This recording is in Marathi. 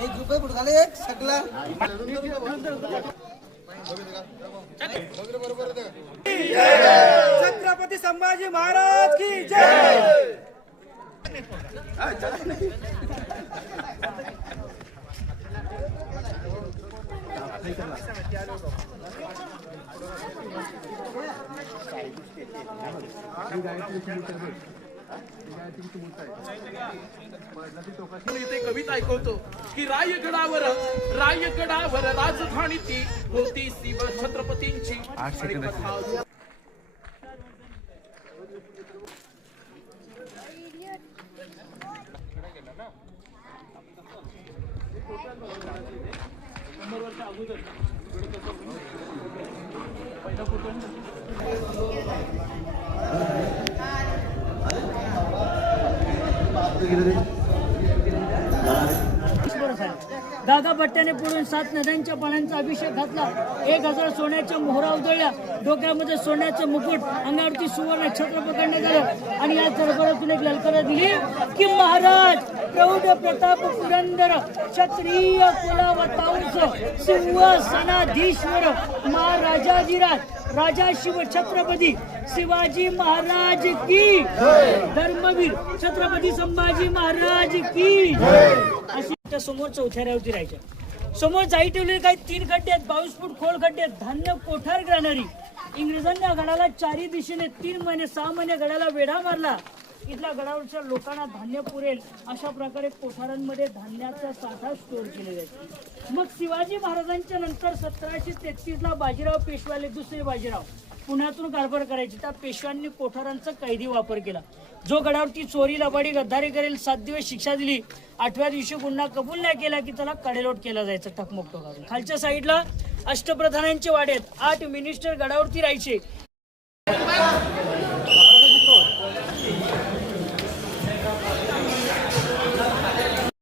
एक रुपये बुडगाले एक सगळा छत्रपती संभाजी महाराज की जय। इथे कविता ऐकवतो की रायगडावर राजधानी ती होती शिव छत्रपतींची। दादा भट्ट्याने पुढून 7 नद्यांच्या पाण्याचा अभिषेक घातला। 1000 सोन्याच्या मोहरा उधळल्या, डोक्यामध्ये सोन्याचं मुकुट, अंगावरती सुवर्ण छत्र पकडण्यात आलं आणि या दरबारातून एक ललकारा दिली की महाराज प्रौढ प्रताप पुरंदर क्षत्रिय कुलावतांस सिंहासनाधीश्वर महाराजाधिराज राजा शिव छत्रपती शिवाजी महाराज की धर्मवीर छत्रपती संभाजी महाराज की अशी समोर चौथ्याऱ्यावरती राहायच्या। समोर जाई ठेवलेले काही 3 खड्डे आहेत, 22 फूट खोल खड्डे आहेत, धान्य कोठार ग्रानरी। इंग्रजांनी गडाला 4 दिशेने 3 महिने 6 महिने गडाला वेढा मारला। इथल्या गडावरच्या लोकांना धान्य पुरेल अशा प्रकारे कोठारांमध्ये धान्याचा साठा स्टोअर केले जायचे। मग शिवाजी महाराजांच्या नंतर 1733ला बाजीराव पेशवाले दुसरे बाजीराव पुण्यातून कारभार करायचे। त्या पेशव्यांनी कोठारांचा कैदी वापर केला। जो गडावरती चोरी लबाडी गद्दारी करेल 7 दिवस शिक्षा दिली, 8व्या दिवशी गुन्हा कबूल नाही केला की त्याला कडेलोट केला जायचं टकमोक टोकावून। खालच्या साईडला अष्टप्रधानांचे वाडे आहेत, 8 मिनिस्टर गडावरती राहायचे।